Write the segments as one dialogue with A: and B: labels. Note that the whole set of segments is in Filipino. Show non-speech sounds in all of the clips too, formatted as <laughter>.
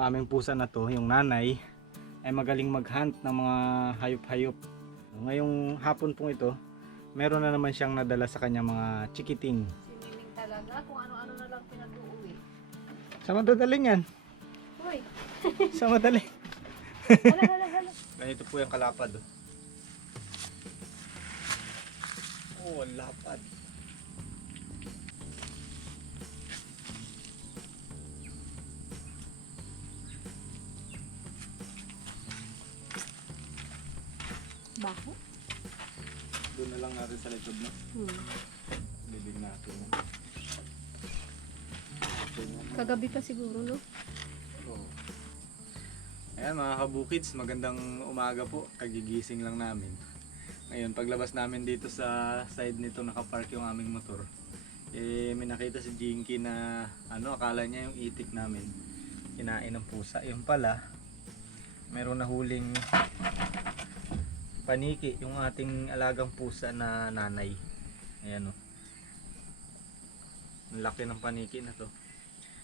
A: Itong aming pusa na to, yung nanay, ay magaling mag-hunt ng mga hayop-hayop. Ngayong hapon pong ito, meron na naman siyang nadala sa kanyang mga chikiting.
B: Siniling talaga kung ano-ano na lang pinag-uuwi.
A: Sa madadaling yan?
B: Uy, <laughs>
A: Sa madaling.
B: hala, hala, hala.
A: Ganito po yung kalapad. Oh, lapad.
B: Bako?
A: Doon na lang natin sa likod na.
B: Hmm.
A: Bibig natin.
B: Kagabi pa siguro, no?
A: Oo. Ayan mga kabukids, magandang umaga po. Kagigising lang namin. Ngayon, paglabas namin dito sa side nito nakapark yung aming motor. Eh, may nakita si Jinky na ano, akala niya yung itik namin. Kinain ng pusa. Yung pala, meron na huling paniki yung ating alagang pusa na nanay. Ayan o. Ang laki ng paniki na to.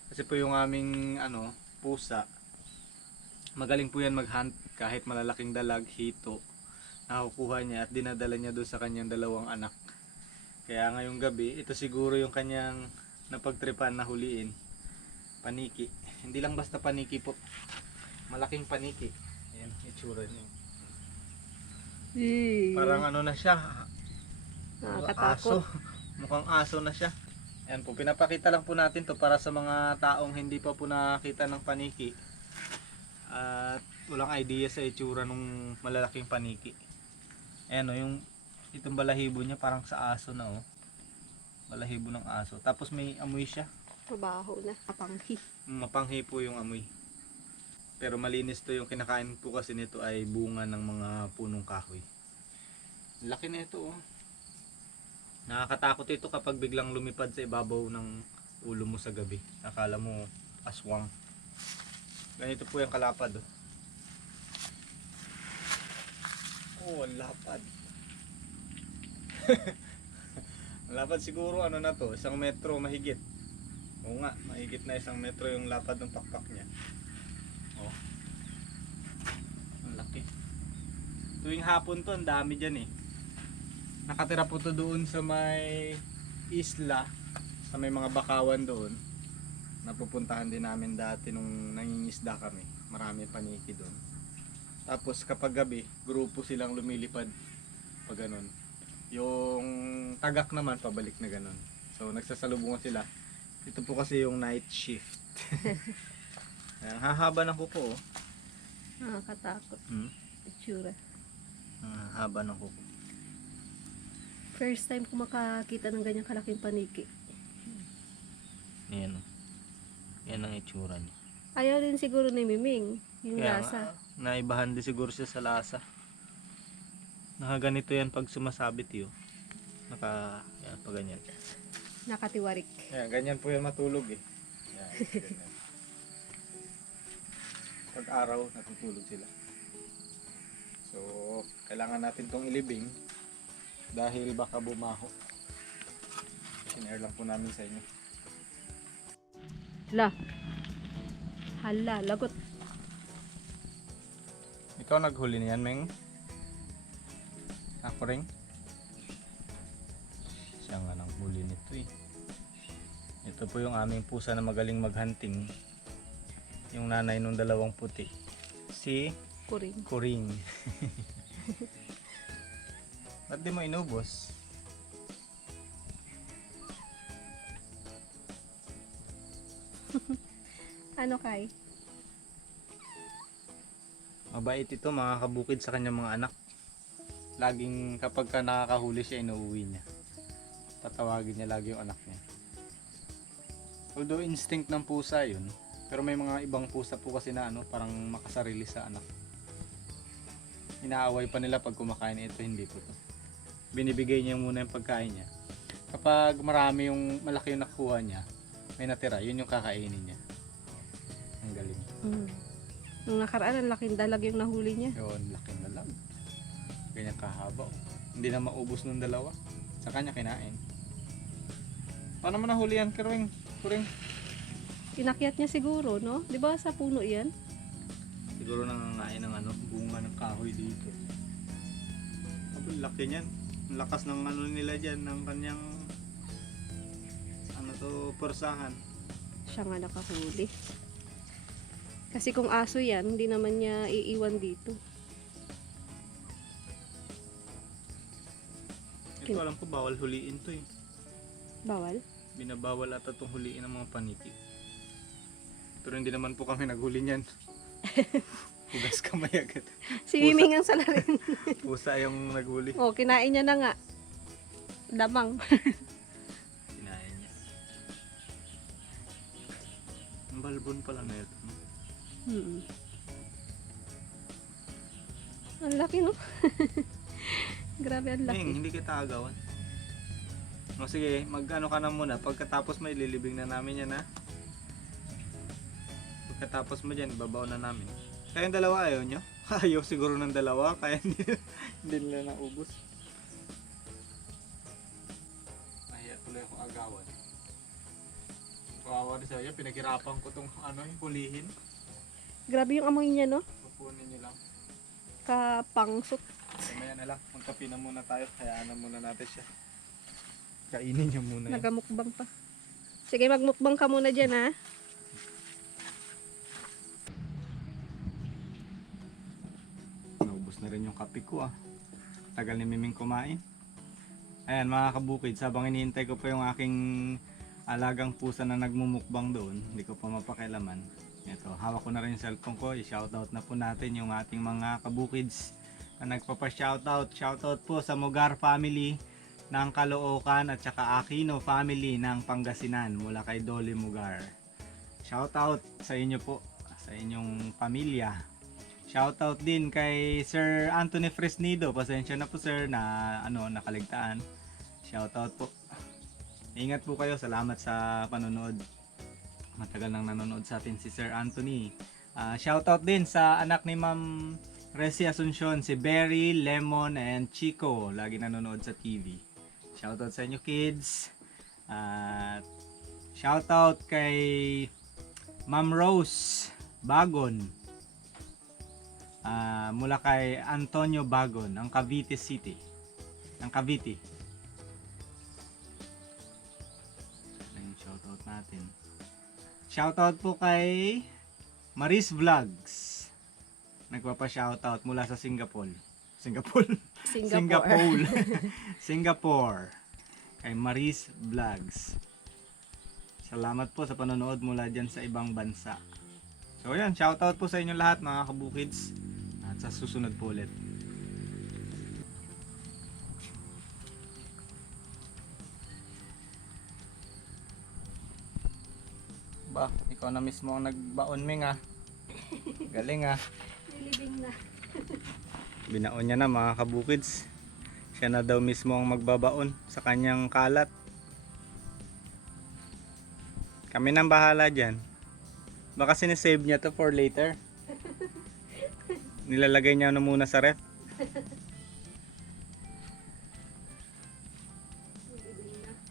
A: Kasi po yung aming ano, pusa, magaling po yan mag-hunt kahit malalaking dalag, hito. Nakukuha niya at dinadala niya doon sa kanyang dalawang anak. Kaya ngayong gabi, ito siguro yung kanyang napagtripan na huliin. Paniki. Hindi lang basta paniki po. Malaking paniki. Ayan, itsura niya. Parang ano na siya,
B: Nakakatakot.
A: aso. <laughs> Mukhang aso na siya. Ayan po, pinapakita lang po natin to para sa mga taong hindi pa po nakakita ng paniki. At walang idea sa itsura ng malalaking paniki. Ayan o, yung itong balahibo niya parang sa aso na o. Balahibo ng aso. Tapos may amoy siya.
B: Trabaho na. Kapanghi.
A: Mapanghi po yung amoy. Pero malinis to yung kinakain po kasi nito ay bunga ng mga punong kahoy. Laki na ito oh. Nakakatakot ito kapag biglang lumipad sa ibabaw ng ulo mo sa gabi. Akala mo aswang. Ganito po yung kalapad oh. Oh, lapad. <laughs> lapad siguro ano na to, isang metro mahigit. Oo nga, mahigit na isang metro yung lapad ng pakpak niya. Ang laki. Tuwing hapon to, ang dami dyan eh. Nakatira po to doon sa may isla, sa may mga bakawan doon. Napupuntahan din namin dati nung nangingisda kami. Marami paniki doon. Tapos kapag gabi, grupo silang lumilipad pag ganun. Yung tagak naman, pabalik na ganun. So nagsasalubungan sila. Ito po kasi yung night shift. <laughs> Ayan, hahaba ng kuko. Oh.
B: Nakakatakot.
A: Hmm?
B: Itsura.
A: Ang haba ng kuko.
B: First time ko makakita ng ganyang kalaking paniki.
A: Ayan. oh. Yan ang itsura niya.
B: Ayaw din siguro ni Miming. Yung
A: Kaya
B: lasa.
A: nga, naibahan din siguro siya sa lasa. Nakaganito yan pag sumasabit yun. Naka, yan, pag ganyan.
B: Nakatiwarik.
A: Yan, ganyan po yan matulog eh. Yan, ganyan. <laughs> Pag araw, natutulog sila. So, kailangan natin tong ilibing dahil baka bumaho. Sinare lang po namin sa inyo.
B: Hala. Hala, lagot.
A: Ikaw naghuli niyan, Meng? Ako rin? Siya nga nang huli nito eh. Ito po yung aming pusa na magaling maghunting. Yung nanay nung dalawang puti. Si
B: Kuring.
A: Kuring. <laughs> Ba't di mo inubos? <laughs>
B: Ano kay?
A: Mabait ito mga kabukid sa kanyang mga anak. Laging kapag ka nakakahuli siya, inuuwi niya. Tatawagin niya lagi yung anak niya. Although instinct ng pusa yun, pero may mga ibang pusa po kasi na ano, parang makasarili sa anak. Inaaway pa nila pag kumakain ito, hindi po to. Binibigay niya muna yung pagkain niya. Kapag marami yung malaki yung nakuha niya, may natira, yun yung kakainin niya. Ang galing.
B: Mm. Nung nakaraan, ang laking dalag yung nahuli niya.
A: Yun, laki na lang. Ganyan kahaba. oh. Hindi na maubos ng dalawa. Sa kanya kinain. Paano mo nahuli yan, Kerwing? Kuring?
B: Inakyat niya siguro, no? Di ba sa puno yan?
A: Siguro nangangain ng ano, bunga ng kahoy dito. Ang laki niyan. Ang lakas ng ano nila dyan, ng kanyang ano to, persahan.
B: Siya nga nakahuli. Kasi kung aso yan, hindi naman niya iiwan dito.
A: Ito alam ko bawal huliin to eh.
B: Bawal?
A: Binabawal ata itong huliin ng mga paniki. Pero hindi naman po kami naghuli niyan. <laughs> Hugas kamay agad.
B: Si Miming ang salarin. <laughs>
A: Pusa yung naghuli.
B: oh, kinain niya na nga. Damang. <laughs>
A: Kinain niya. Ang balbon pala na ito.
B: Hmm. Ang laki, no? Grabe, ang laki.
A: Ming, hindi kita agawan. O sige, mag-ano ka na muna. Pagkatapos mo, ililibing na namin yan ha. Pagkatapos mo dyan, ibabaw na namin. Kayong dalawa ayaw nyo? <laughs> Ayaw siguro ng dalawa, kaya hindi, hindi nila naubos. Nahiya tuloy akong agawan. Kawawa rin sa'yo, pinaghirapan ko tong ano, yung hulihin.
B: Grabe yung amoy niya, no?
A: Pupunin nyo lang.
B: Kapangsot.
A: Mamaya na lang, magkape na muna tayo. Hayaan na muna natin siya. Kainin niya muna yan.
B: Nagamukbang pa. Sige, magmukbang ka muna dyan, ha?
A: Naubos na rin yung kape ko ah. Tagal ni Miming kumain. Ayan mga kabukid, sabang iniintay ko pa yung aking alagang pusa na nagmumukbang doon, hindi ko pa mapakilaman. Ito, hawak ko na rin yung cellphone ko, i-shoutout na po natin yung ating mga kabukids na nagpapa-shoutout. Shoutout po sa Mugar family ng Caloocan at saka Aquino family ng Pangasinan mula kay Dolly Mugar. Shoutout sa inyo po, sa inyong pamilya. Shoutout din kay Sir Anthony Fresnido. Pasensya na po sir na ano nakaligtaan. Shoutout po. Ingat po kayo. Salamat sa panonood. Matagal nang nanonood sa atin si Sir Anthony. Ah, shoutout din sa anak ni Ma'am Resi Asuncion, si Berry, Lemon, and Chico. Lagi nanonood sa TV. Shoutout sa inyo kids. At shoutout kay Ma'am Rose Bagon. Ah, mula kay Antonio Bagon ng Cavite City. Ng Cavite. Yung shoutout natin? Shoutout po kay Maris Vlogs. Nagpapa-shoutout mula sa Singapore. Singapore? <laughs> Singapore. <laughs> Singapore. Kay Maris Vlogs. Salamat po sa panonood mula dyan sa ibang bansa. So yan, shoutout po sa inyo lahat mga kabukids. At sa susunod po ulit. Ba, ikaw na mismo ang nagbaon Ming ah. Galing ah.
B: Nilibing na.
A: Binaon niya na mga kabukids. Siya na daw mismo ang magbabaon sa kanyang kalat. Kami nang bahala dyan. Baka sinesave niya to for later. Nilalagay niya na muna sa ref.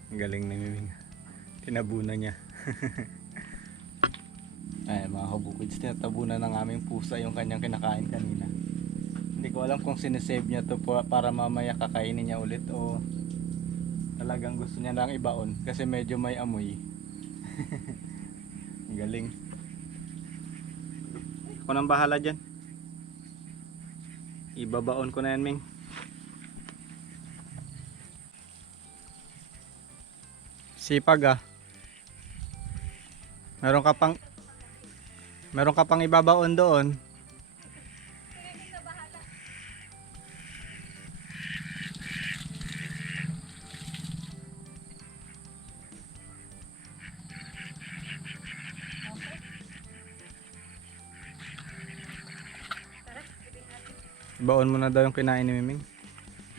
A: Ang galing na Miming. Tinabunan niya. <laughs> Ay mga kabukids, tinatabunan ng aming pusa yung kanyang kinakain kanina. Hindi ko alam kung sinesave niya to para mamaya kakainin niya ulit o talagang gusto niya lang ibaon kasi medyo may amoy. <laughs> Ang galing. Ako nang bahala dyan. Ibabaon ko na yan, Ming. Sipag ah. Meron ka pang Meron ka pang ibabaon doon. Baon mo na daw yung kinain ni Miming.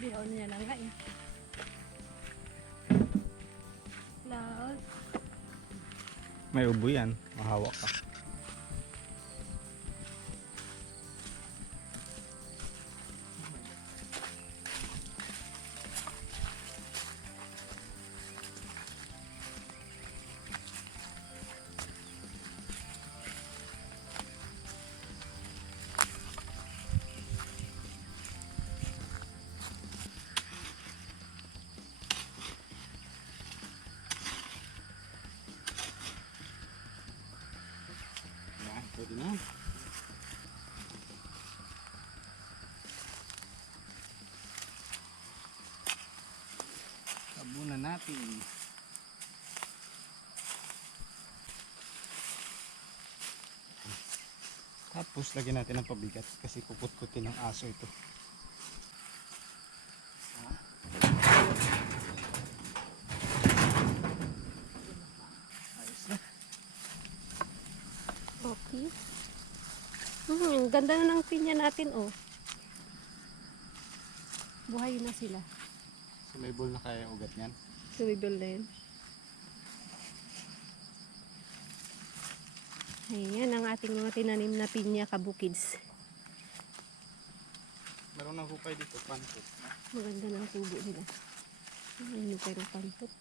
B: Binaon niya na nga eh. Laos.
A: May ubo yan. Mahawak ka. Natin. Tapos lagyan natin ng pabigat kasi puput-putin ng aso ito. Ayos na.
B: Okay. Hmm, ang ganda na ng pinya natin, oh. Buhay na sila.
A: Sumibol na kaya ugat niyan.
B: Sumibol na yun. Ayan ang ating mga tinanim na pinya kabukids.
A: Meron ng hukay dito, pantot.
B: Maganda na ang tubo nila. Ano pero pantot.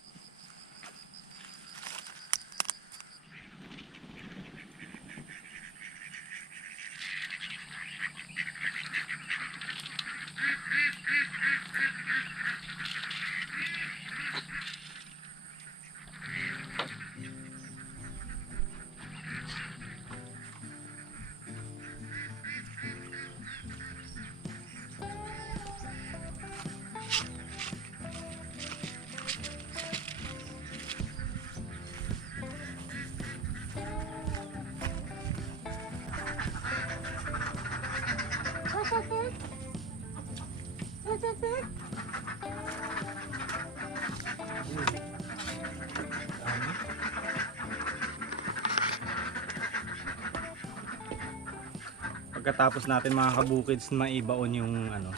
A: Pagkatapos natin mga kabukids maibaon yung ano,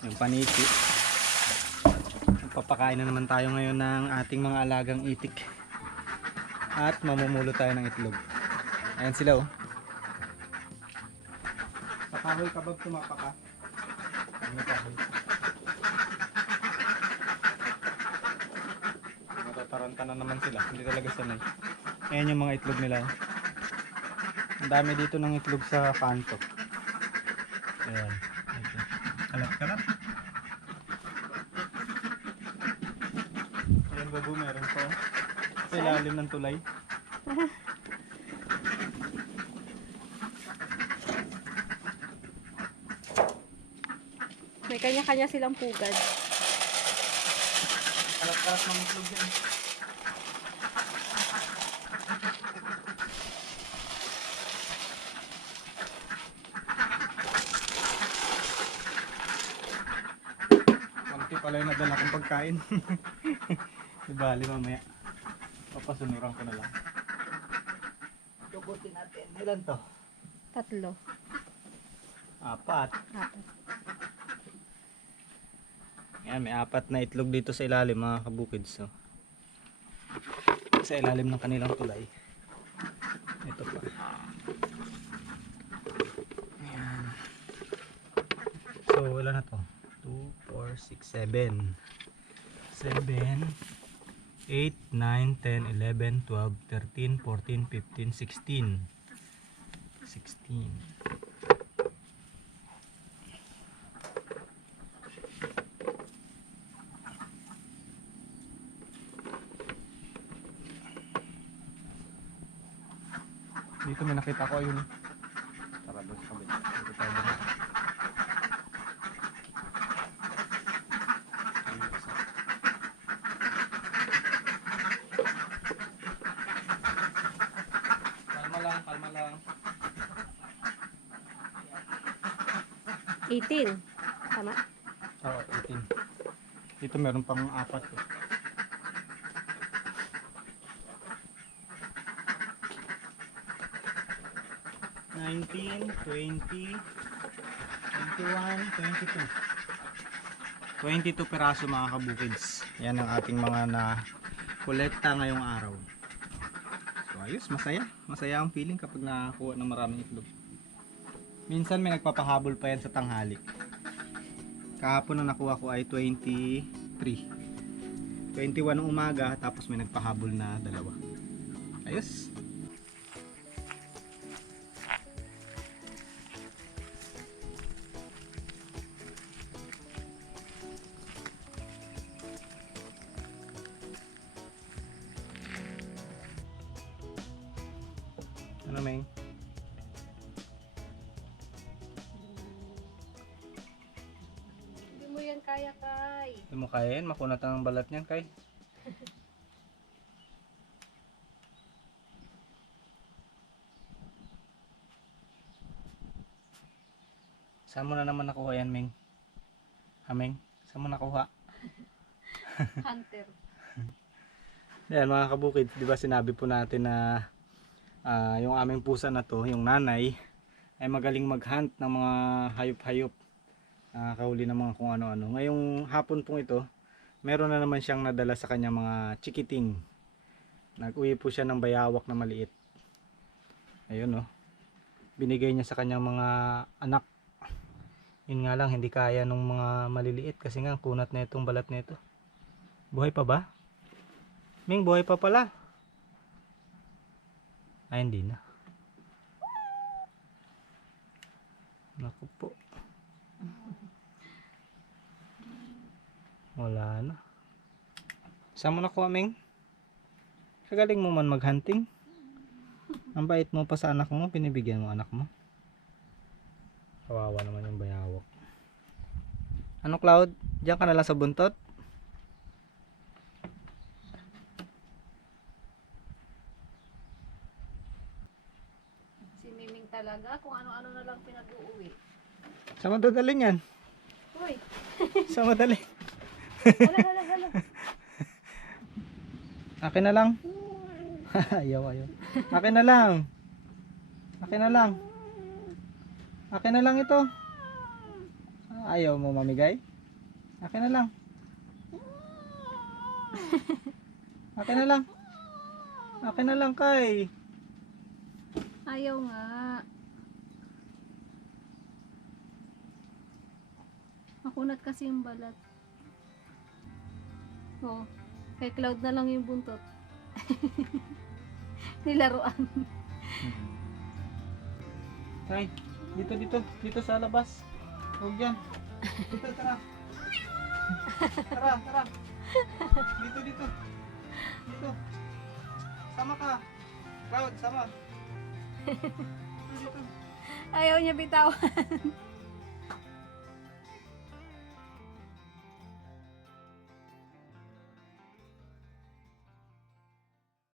A: yung paniki. Papakain na naman tayo ngayon ng ating mga alagang itik. At mamumulo tayo ng itlog. Ayan sila oh. Pakahoy kabab tumapaka. Ano kahoy? Matataranta na naman sila. Hindi talaga sanay. Ayan yung mga itlog nila. oh. Ang dami dito ng itlog sa kanto. Ayan. Ito. Kalat kalat. Ayan babu, meron pa. Sa ilalim ng tulay.
B: May kanya-kanya silang pugad.
A: Kalat kalat ng itlog yan. Pala yung nadala kong pagkain. <laughs> Di bali mamaya. Papasunuran ko na lang. Tubutin natin. Ilan to?
B: Tatlo.
A: Apat.
B: Apat.
A: Yan, may apat na itlog dito sa ilalim mga kabukids. So. Sa ilalim ng kanilang tulay. Ito pa. Ayan. So, wala na to. 2, 4, 6, 7. 7, 8, 9, 10, 11, 12, 13, 14, 15, 16. 16. Dito may nakita ko ayun. Tara doon sa kabila. Dito tayo doon. Ayun, isa. Kalma lang, kalma lang.
B: 18. Tama?
A: Oo, 18. Dito meron pang apat. Eh. Nineteen, twenty, twenty-one, twenty-two. 22 peraso mga kabukids. Yan ang ating mga na kolekta ngayong araw. So ayos, masaya. Masaya ang feeling kapag nakakuha ng maraming itlog. Minsan may nagpapahabol pa yan sa tanghali. Kahapon na nakuha ko ay 23. 21 ng umaga tapos may nagpahabol na dalawa. Ayos. Hindi mo kaya yan, makunat ang balat niyan kay. <laughs> Saan mo na naman nakuha yan, Ming? Hameng? Saan mo nakuha? <laughs>
B: Hunter.
A: Yan mga kabukid, di ba sinabi po natin na ah, yung aming pusa na to, yung nanay, ay magaling mag-hunt ng mga hayop-hayop. Nakakahuli ng mga kung ano-ano. Ngayong hapon pong ito, meron na naman siyang nadala sa kanya mga chikiting. Nag-uwi po siya ng bayawak na maliit. Ayun oh. Binigay niya sa kanyang mga anak. Yun nga lang, hindi kaya nung mga maliliit kasi nga kunat na itong balat na ito. Buhay pa ba? Ming, buhay pa pala. Ay, hindi na. Naku po. Wala na. Saan mo nakuha, Ming? Kagaling mo man maghunting. Ang bait mo pa sa anak mo, pinibigyan mo anak mo. Kawawa naman yung bayawak. Ano, Cloud? Diyan ka na lang sa buntot?
B: Si Miming talaga, kung ano-ano na lang pinag-uuwi.
A: Saan mo dadalhin yan?
B: Uy, <laughs>
A: Saan mo dadalhin?
B: hala, hala, hala.
A: Akin na lang. <laughs> ayaw, ayaw. Akin na lang. Akin na lang. Akin na lang ito. Ayaw mo mamigay? Akin na lang. Akin na lang. Akin na lang kay.
B: Ayaw nga. Makunat kasi yung balat. Oh, kay Cloud na lang yung buntot. <laughs> Nilaruan.
A: Kay, dito dito, dito sa labas. Huwag yan. Dito, tara. Tara, tara. Dito, dito. Dito. Sama ka. Cloud, sama. Dito.
B: Ayaw niya bitawan.